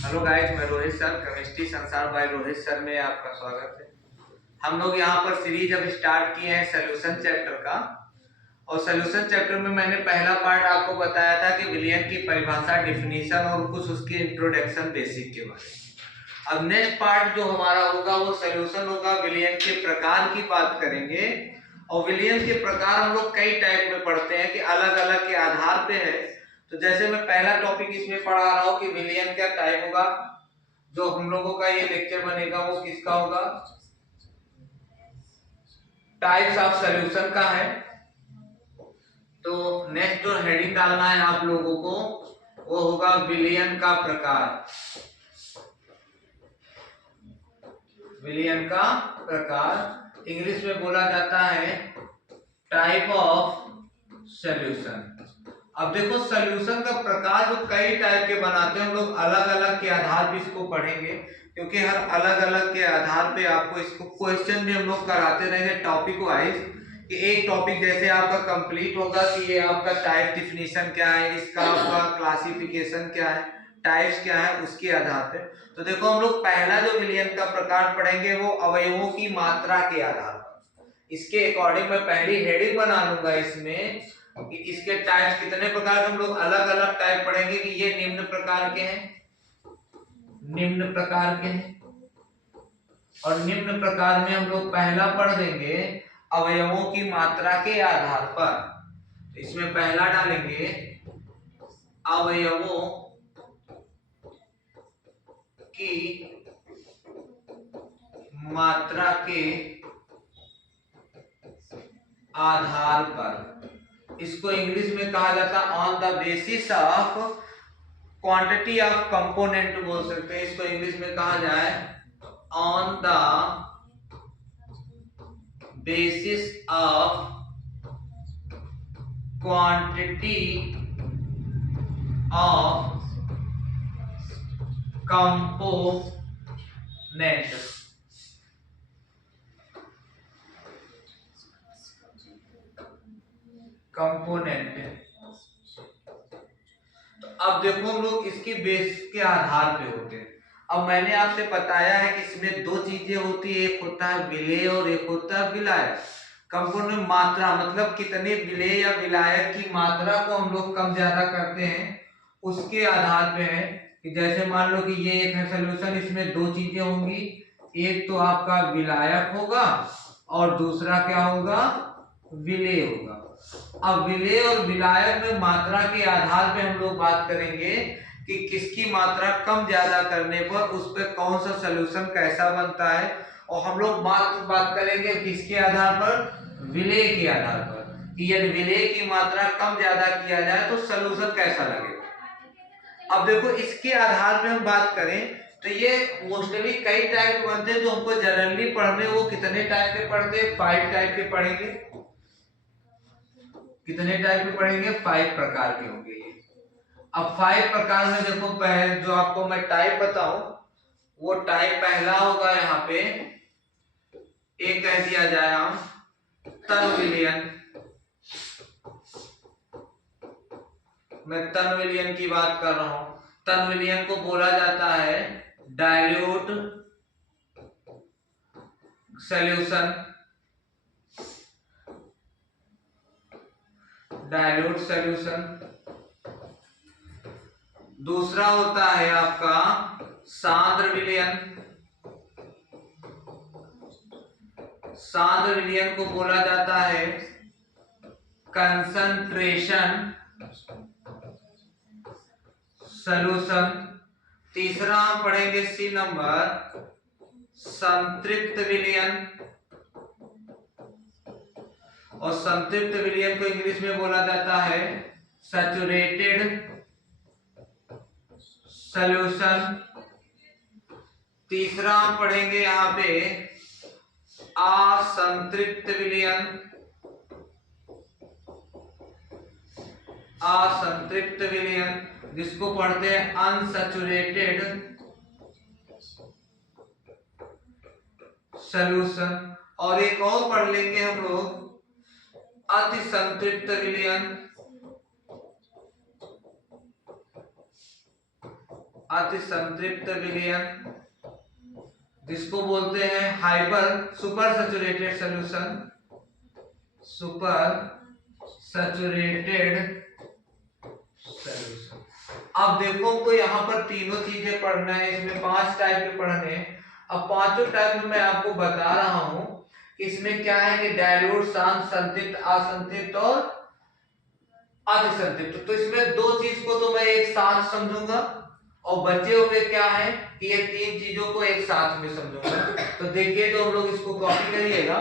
Hello guys, मैं Rohit sir, chemistry संसार bye Rohit sir में आपका स्वागत है। हम लोग यहाँ पर सीरीज अब स्टार्ट किए हैं सोल्यूशन चैप्टर का। और सोल्यूशन चैप्टर में मैंने पहला पार्ट आपको बताया था कि विलियन की परिभाषा, डिफिनीशन और कुछ उसकी इंट्रोडक्शन बेसिक के बारे में। अब नेक्स्ट पार्ट जो हमारा होगा वो सोल्यूशन होगा। विलियन के प्रकार की बात करेंगे। और विलियन के प्रकार हम लोग कई टाइप में पढ़ते हैं कि अलग अलग के आधार पे है। तो जैसे मैं पहला टॉपिक इसमें पढ़ा रहा हूँ कि विलियन क्या टाइप होगा। जो हम लोगों का ये लेक्चर बनेगा वो किसका होगा, टाइप्स ऑफ सॉल्यूशन का है। तो नेक्स्ट जो हेडिंग डालना है आप लोगों को वो होगा विलियन का प्रकार। विलियन का प्रकार इंग्लिश में बोला जाता है टाइप ऑफ सॉल्यूशन। अब देखो सॉल्यूशन का प्रकार जो कई टाइप के बनाते हैं हम लोग, अलग अलग के आधार पर इसको पढ़ेंगे, क्योंकि हर अलग अलग के आधार पे आपको इसको क्वेश्चन भी हम लोग कराते रहेंगे टॉपिक वाइज। कि एक टॉपिक जैसे आपका कंप्लीट होगा कि ये आपका टाइप डिफिनीशन क्या है, इसका आपका क्लासिफिकेशन क्या है, टाइप्स क्या है, उसके आधार पे। तो देखो हम लोग पहला जो विलियन का प्रकार पढ़ेंगे वो अवयवों की मात्रा के आधार पर। इसके अकॉर्डिंग मैं पहली हेडिंग बना लूंगा इसमें कि इसके टाइप्स कितने प्रकार के हम लोग अलग अलग टाइप पढ़ेंगे कि ये निम्न प्रकार के हैं, निम्न प्रकार के हैं। और निम्न प्रकार में हम लोग पहला पढ़ देंगे अवयवों की मात्रा के आधार पर। इसमें पहला डालेंगे अवयवों की मात्रा के आधार पर। इसको इंग्लिश में कहा जाता है on the basis of quantity of component बोल सकते हैं। इसको इंग्लिश में कहा जाए on the basis of quantity of component। Component. तो अब देखो हम लोग इसकी बेस के आधार पे होते हैं। अब मैंने आपसे बताया है कि इसमें दो चीजें होती है, एक होता है विलेय और एक होता है विलायक। कंपोनेंट मात्रा मतलब कितने विलेय या विलायक की मात्रा को हम लोग कम ज्यादा करते हैं उसके आधार पे है। कि जैसे मान लो कि ये एक है सोल्यूशन, इसमें दो चीजें होंगी, एक तो आपका विलायक होगा और दूसरा क्या होगा, विलेय होगा। अब विलेय और विलायक में मात्रा के आधार पे हम लोग बात करेंगे कि किसकी मात्रा कम ज्यादा करने पर उस पर कौन सा सोल्यूशन कैसा बनता है। और हम लोग बात करेंगे किसके आधार पर, विलेय के आधार पर, कि यदि विलेय की मात्रा कम ज्यादा किया जाए तो सोल्यूशन कैसा लगेगा। अब देखो इसके आधार पे हम बात करें तो ये मोस्टली कई टाइप के बनते हैं। जो हमको जनरली पढ़ने वो कितने टाइप के पढ़ते हैं, 5 टाइप के पढ़ेंगे। कितने टाइप के पढ़ेंगे, 5 प्रकार के होंगे ये। अब 5 प्रकार में देखो पहले जो आपको मैं टाइप बताऊं वो टाइप पहला होगा यहाँ पे, एक कह दिया जाए हम तन विलियन। मैं तन विलियन की बात कर रहा हूं। तन विलियन को बोला जाता है डाइल्यूट सॉल्यूशन। Dilute solution. दूसरा होता है आपका सांद्र विलयन। सांद्र विलयन को बोला जाता है कंसंट्रेशन सॉल्यूशन। तीसरा हम पढ़ेंगे सी नंबर संतृप्त विलयन। और संतृप्त विलयन को इंग्लिश में बोला जाता है सैचुरेटेड सॉल्यूशन। तीसरा हम पढ़ेंगे यहां पे असंतृप्त विलयन। असंतृप्त विलयन जिसको पढ़ते हैं अनसैचुरेटेड सॉल्यूशन। और एक और पढ़ लेंगे हम लोग अति संतृप्त विलयन। अति संतृप्त विलयन, जिसको बोलते हैं hyper super saturated solution, super saturated solution. अब देखो को यहाँ पर तीनों चीजें पढ़ना है, इसमें 5 टाइप के पढ़ने हैं। अब पांचों टाइप में मैं आपको बता रहा हूं कि इसमें क्या है कि डायल्यूट, शांत, संतृप्त, असंतृप्त और अतिसंतृप्त। तो इसमें दो चीज को तो मैं एक साथ समझूंगा और बचे हुए क्या है कि ये तीन चीजों को एक साथ में समझूंगा। तो देखिए जो हम लोग इसको कॉपी करिएगा,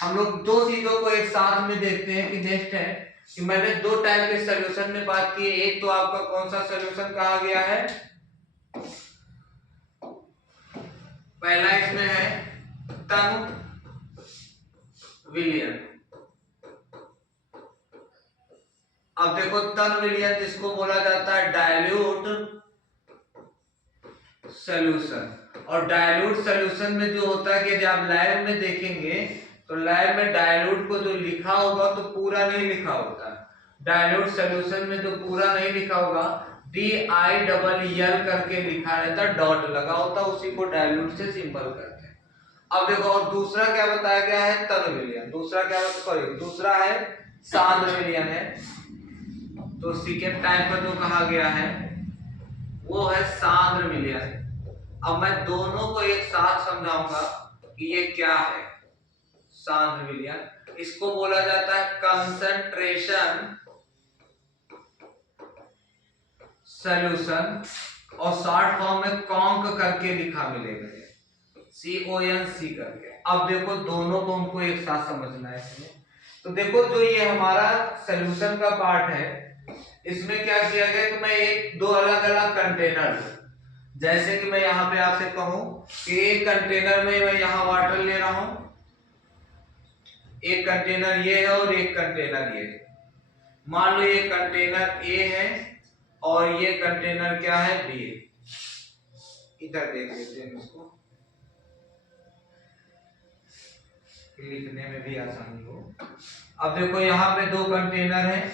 हम लोग दो चीजों को एक साथ में देखते हैं कि नेक्स्ट है कि मैंने दो टाइप के सॉल्यूशन में बात की है। एक तो आपका कौन सा सॉल्यूशन कहा गया है, पहला इसमें है तनु विलयन। अब देखो तनु विलयन जिसको बोला जाता है डायल्यूट सॉल्यूशन। और डायल्यूट सॉल्यूशन में जो होता है कि जब आप लैब में देखेंगे तो लैब में डायल्यूट को जो लिखा होगा तो पूरा नहीं लिखा होता। डायल्यूट सॉल्यूशन में जो पूरा नहीं लिखा होगा DILL करके लिखा रहता, डॉट लगा होता, उसी को डायल्यूट से सिंबल करते हैं। अब देखो और दूसरा क्या बताया गया है, तनु विलयन। दूसरा क्या, सॉरी दूसरा है सांद्र विलयन है। तो सेकेंड टाइप का जो कहा गया है वो है सांद्र विलयन। अब मैं दोनों को एक साथ समझाऊंगा कि ये क्या है सांद्र विलयन। इसको बोला जाता है कंसंट्रेशन सॉल्यूशन और शॉर्ट फॉर्म में कॉन्क करके लिखा मिलेगा, CONC करके। अब देखो दोनों को हमको एक साथ समझना है इसमें। तो देखो जो ये हमारा सॉल्यूशन का पार्ट है, इसमें क्या किया गया कि मैं एक दो अलग अलग कंटेनर, जैसे कि मैं यहाँ पे आपसे कहूं कि एक कंटेनर में मैं यहाँ वाटर ले रहा हूं, एक कंटेनर ये है और एक कंटेनर ये है। मान लो ये कंटेनर A है और ये कंटेनर क्या है B। इधर देख लेते हैं इसको, लिखने में भी आसानी हो। अब देखो यहाँ पे दो कंटेनर हैं,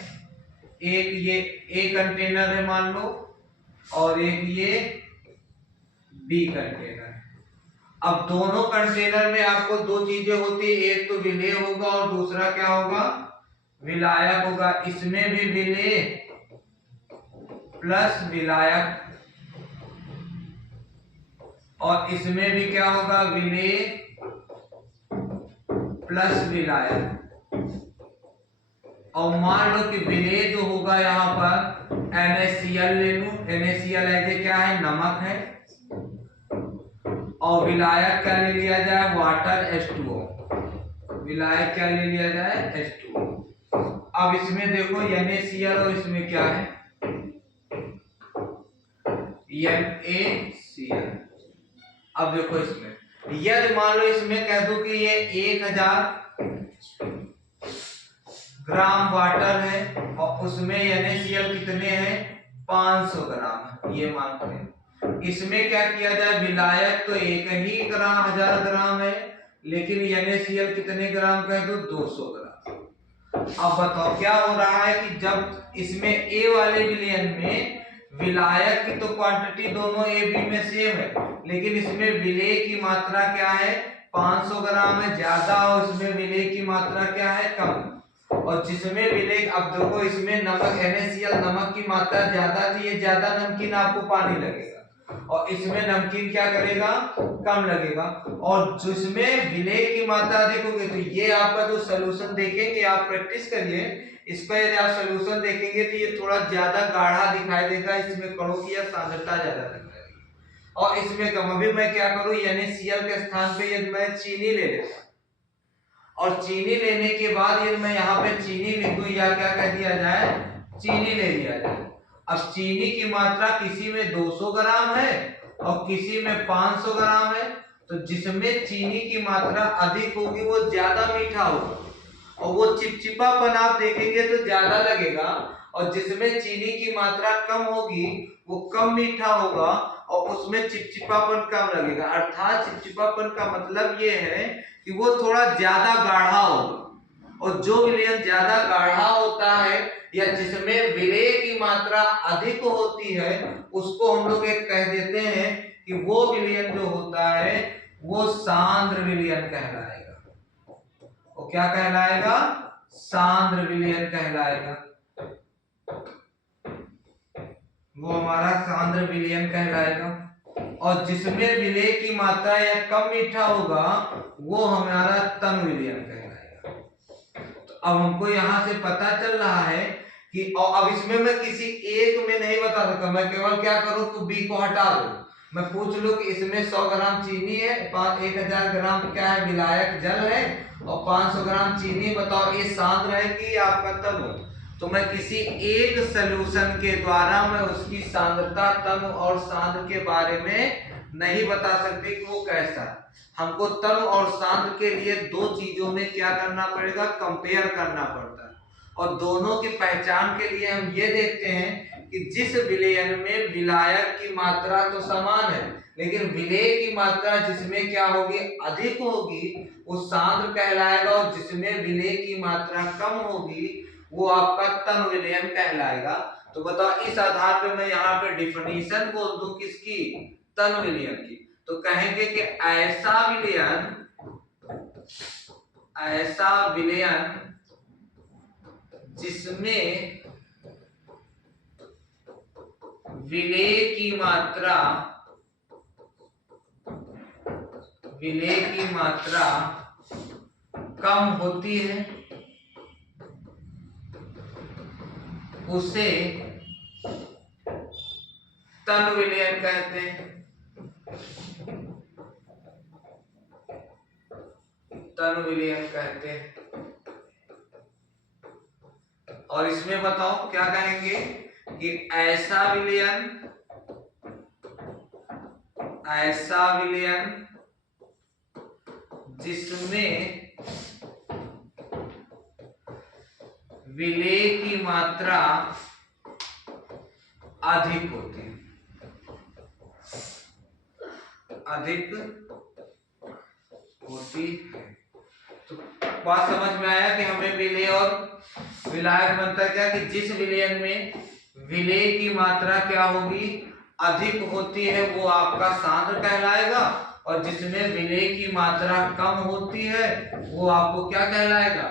एक ये A कंटेनर है मान लो और एक ये B कंटेनर। अब दोनों कंटेनर में आपको दो चीजें होती है, एक तो विलेय होगा और दूसरा क्या होगा, विलायक होगा। इसमें भी विलेय प्लस विलायक और इसमें भी क्या होगा, विलेय प्लस विलायक। और मान लो कि विलेय जो होगा यहाँ पर NaCl ले लूं, NaCl ऐसे क्या है, नमक है, और विलायक क्या ले लिया जाए, वाटर H2O। विलायक क्या ले लिया जाए, H2O। अब इसमें देखो NaCl और इसमें क्या है, NaCl। अब देखो इसमें यदि मान लो इसमें कह दो कि ये 1000 ग्राम वाटर है और उसमें NaCl कितने हैं, 500 ग्राम, ये मानते हैं। इसमें क्या किया जाए, विलायक तो एक ही ग्राम 1000 ग्राम है, लेकिन NaCl कितने ग्राम कह दो, 200 ग्राम। अब बताओ क्या हो रहा है कि जब इसमें A वाले विलयन में विलायक की तो क्वांटिटी दोनों A B में सेम है, लेकिन इसमें विलेय की मात्रा क्या है, 500 ग्राम है ज्यादा, और इसमें विलेय की मात्रा क्या है, कम। और जिसमें विलेय, अब देखो इसमें नमक NaCl नमक की मात्रा ज्यादा थी, ये ज्यादा नमकीन आपको पानी लगेगा, और इसमें नमकीन क्या करेगा, कम लगेगा। और जिसमें विलेय की मात्रा अधिक होगी, तो ये आपका जो सॉल्यूशन देखेंगे, आप प्रैक्टिस करिए इसका, यदि आप सॉल्यूशन देखेंगे तो ये थोड़ा ज्यादा गाढ़ा दिखाई देगा, इसमें कणों की सांद्रता ज्यादा दिखाएगी। और इसमें कम, अभी मैं क्या करूं, NaCl के स्थान पे यदि मैं चीनी ले लेता और चीनी लेने के बाद यदि मैं यहाँ पे चीनी लिख दूं, या क्या कह दिया जाए, चीनी ले लिया जाए। अब चीनी की मात्रा किसी में 200 ग्राम है और किसी में 500 ग्राम है, तो जिसमें चीनी की मात्रा अधिक होगी वो ज्यादा मीठा होगा और वो चिपचिपापन आप देखेंगे तो ज्यादा लगेगा, और जिसमें चीनी की मात्रा कम होगी वो कम मीठा होगा और उसमें चिपचिपापन कम लगेगा। अर्थात चिपचिपापन का मतलब ये है कि वो थोड़ा ज्यादा गाढ़ा होगा, और जो विलयन ज्यादा गाढ़ा होता है या जिसमें विलेय की मात्रा अधिक होती है उसको हम लोग एक कह कि वो विलयन जो होता है वो सांद्र विलयन कहलाएगा। वो क्या कहलाएगा? सांद्र विलयन कहलाएगा। वो हमारा सांद्र विलयन कहलाएगा। और जिसमें विलेय की मात्रा या कम मीठा होगा वो हमारा तन विलयन कहलाएगा। तो अब हमको यहाँ से पता चल रहा है कि अब इसमें मैं किसी एक में नहीं बता सकता, मैं केवल क्या करूं कि बी को हटा दूं। मैं पूछ लूं कि इसमें 100 ग्राम चीनी है, 1000 ग्राम क्या है? विलायक जल है, और 500 ग्राम चीनी, बताओ ये सांद्र है कि आपका तन हो? तो मैं किसी एक सॉल्यूशन के द्वारा मैं उसकी सांद्रता, तन और सांद्र के बारे में नहीं बता सकते कि वो कैसा है। हमको तन और सांद्र के लिए दो चीजों में क्या करना पड़ेगा? कंपेयर करना पड़ता है। और दोनों की पहचान के लिए हम ये देखते हैं कि जिस विलयन में विलायक की मात्रा तो समान है, लेकिन विलेय की मात्रा जिसमें क्या होगी? अधिक होगी, वो सांद्र कहलाएगा। और जिसमें विलेय की मात्रा कम होगी वो आपका तन विलयन कहलाएगा। तो बताओ इस आधार पे मैं यहाँ पे डिफिनीशन बोल दूं किसकी? तन विलयन की। तो कहेंगे कि ऐसा विलयन जिसमें विलेय की मात्रा कम होती है उसे तन विलयन कहते हैं। तन विलयन कहते हैं। और इसमें बताओ क्या कहेंगे कि ऐसा विलयन जिसमें विलेय की मात्रा अधिक होती है। तो बात समझ में आया कि हमें विलेय और विलायक बनता क्या कि जिस विलयन में विलेय की मात्रा क्या होगी? अधिक होती है, वो आपका सांद्र कहलाएगा। और जिसमें विलेय की मात्रा कम होती है वो आपको क्या कहलाएगा?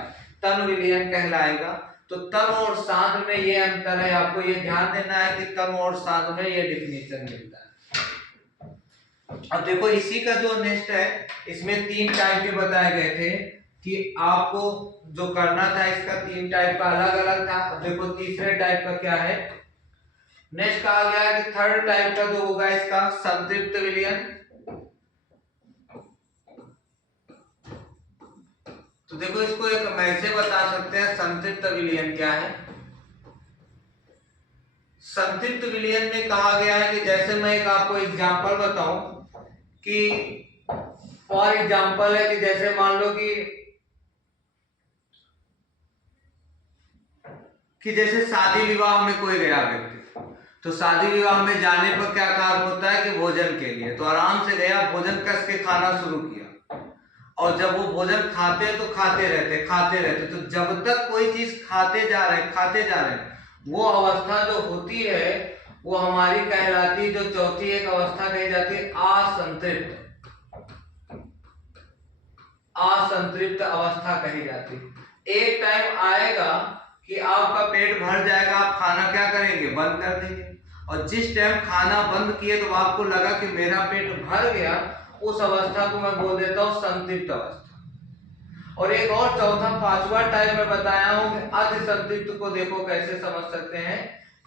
तन विलयन कहलाएगा। तो तन और सांद्र में ये अंतर है, आपको ये ध्यान देना है कि तन और सांद्र में ये डिफिनेशन मिलता है। अब देखो इसी का जो नेक्स्ट है, इसमें 3 टाइप के बताए गए थे कि आपको जो करना था इसका 3 टाइप का अलग अलग था। अब देखो तीसरे टाइप का क्या है, नेक्स्ट कहा गया है कि थर्ड टाइप का जो होगा इसका संतृप्त विलयन। तो देखो इसको एक ऐसे बता सकते हैं संतृप्त विलयन क्या है। संतृप्त विलयन में कहा गया है कि जैसे मैं एक आपको एग्जांपल बताऊं कि फॉर एग्जांपल है कि जैसे मान लो कि जैसे शादी विवाह में कोई गया व्यक्ति, तो शादी विवाह में जाने पर क्या कार्य होता है कि भोजन के लिए, तो आराम से गया, भोजन कस के खाना शुरू किया। और जब वो भोजन खाते हैं तो खाते रहते, तो जब तक कोई चीज खाते जा रहे हैं, वो अवस्था जो होती है वो हमारी कहलाती, जो चौथी एक अवस्था कही जाती है असंतृप्त अवस्था कही जाती। एक टाइम आएगा कि आपका पेट भर जाएगा, आप खाना क्या करेंगे? बंद कर देंगे। और जिस टाइम खाना बंद किए तो आपको लगा कि मेरा पेट भर गया, उस अवस्था को मैं बोल देता हूँ संतृप्त अवस्था। और एक और चौथा 5वां टाइप में बताया हूं कि अति संतृप्त को देखो कैसे समझ सकते हैं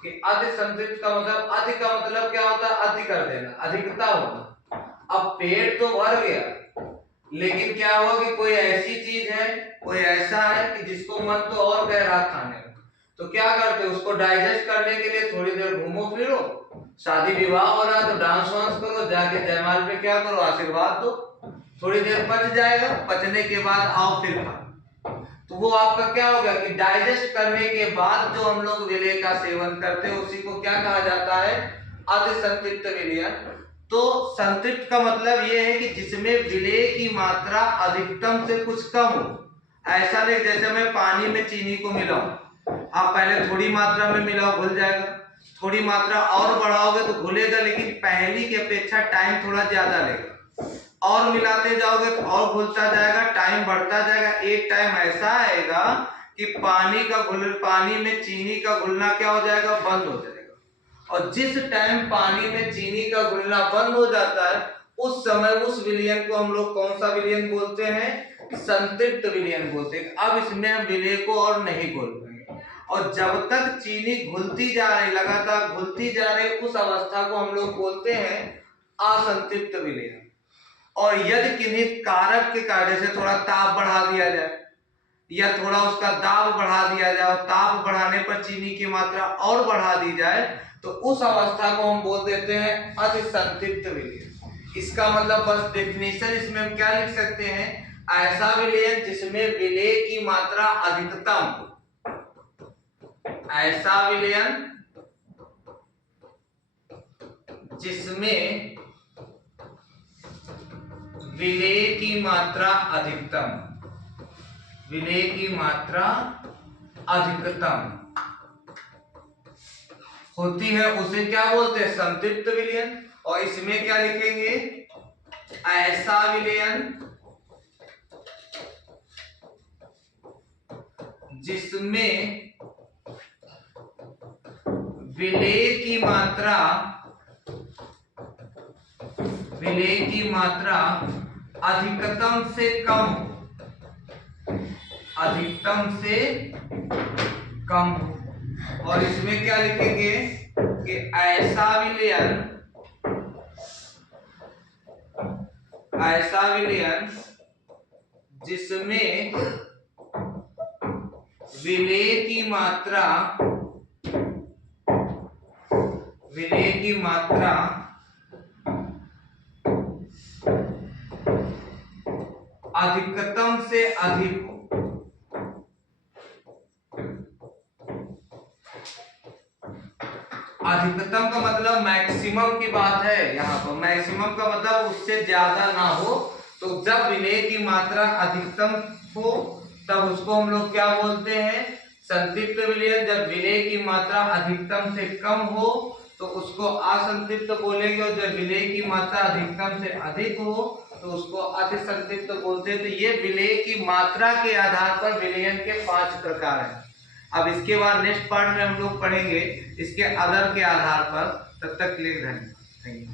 कि अति संतृप्त का मतलब, अति का मतलब क्या होता है? अति कर देना, अधिकता होना। अब पेट तो भर गया, लेकिन क्या हुआ कि कोई ऐसी चीज है, कोई ऐसा है कि जिसको मन तो और कह रहा खाने में, तो क्या करते? उसको डाइजेस्ट करने के लिए थोड़ी देर घूमो फिरो, शादी विवाह हो रहा तो डांस वांस करो, जाके जयमाल पे क्या करो? आशीर्वाद दो, थोड़ी देर पच जाएगा, पचने के बाद आओ फिर खाओ। तो वो आपका क्या हो गया कि डाइजेस्ट करने के बाद जो हम लोग विलेय का सेवन करते हैं उसी को क्या कहा जाता है? अति संतृप्त विलयन। तो संतृप्त का मतलब ये है कि जिसमें विलेय की मात्रा अधिकतम से कुछ कम हो। ऐसा नहीं जैसे मैं पानी में चीनी को मिलाऊं, आप पहले थोड़ी मात्रा में मिलाओ घुल जाएगा, थोड़ी मात्रा और बढ़ाओगे तो घुलेगा, लेकिन पहली की अपेक्षा टाइम थोड़ा ज्यादा लेगा। और मिलाते जाओगे तो और घुलता जाएगा, टाइम बढ़ता जाएगा। एक टाइम ऐसा आएगा कि पानी में चीनी का घुलना क्या हो जाएगा, बंद हो जाएगा। और जिस टाइम पानी में चीनी का घुलना बंद हो जाता है, उस समय उस विलयन को हम लोग कौन सा विलयन बोलते हैं, संतृप्त विलयन बोलते हैं। अब इसमें हम विलय को और नहीं घोल पाएंगे, और जब तक चीनी घुलती जा रही, लगातार घुलती जा रही, उस अवस्था को हम लोग बोलते हैं असंतृप्त विलयन। और यदि किन्हीं कारक के कारण से थोड़ा ताप बढ़ा दिया जाए या थोड़ा उसका दाब बढ़ा दिया जाए, और ताप बढ़ाने पर चीनी की मात्रा और बढ़ा दी जाए, तो उस अवस्था को हम बोल देते हैं अति संतृप्त विलयन। इसका मतलब बस डेफिनेशन इसमें हम क्या लिख सकते हैं, ऐसा विलयन जिसमें विलेय की मात्रा अधिकतम, ऐसा विलयन जिसमें विलेय की मात्रा अधिकतम, विलेय की मात्रा अधिकतम होती है, उसे क्या बोलते हैं, संतृप्त विलयन। और इसमें क्या लिखेंगे, ऐसा विलयन जिसमें विलेय की मात्रा, विलेय की मात्रा अधिकतम से कम, अधिकतम से कम। और इसमें क्या लिखेंगे कि ऐसा विलयन, ऐसा विलयन जिसमें विलेय की मात्रा, विलेय की मात्रा अधिकतम से अधिक हो। अधिकतम का मतलब मैक्सिमम की बात है, यहाँ पर मैक्सिमम का मतलब उससे ज्यादा ना हो। तो जब विलेय की मात्रा अधिकतम हो तब उसको हम लोग क्या बोलते हैं, संतृप्त विलयन। जब विलेय की मात्रा अधिकतम से कम हो तो उसको असंतृप्त बोलेंगे, और जब विलेय की मात्रा अधिकतम से अधिक हो तो उसको अति संतृप्त बोलते हैं। तो ये विलेय की मात्रा के आधार पर विलयन के 5 प्रकार हैं। अब इसके बाद नेक्स्ट पार्ट में हम लोग पढ़ेंगे इसके अदर के आधार पर। तब तक के लिए धन्यवाद।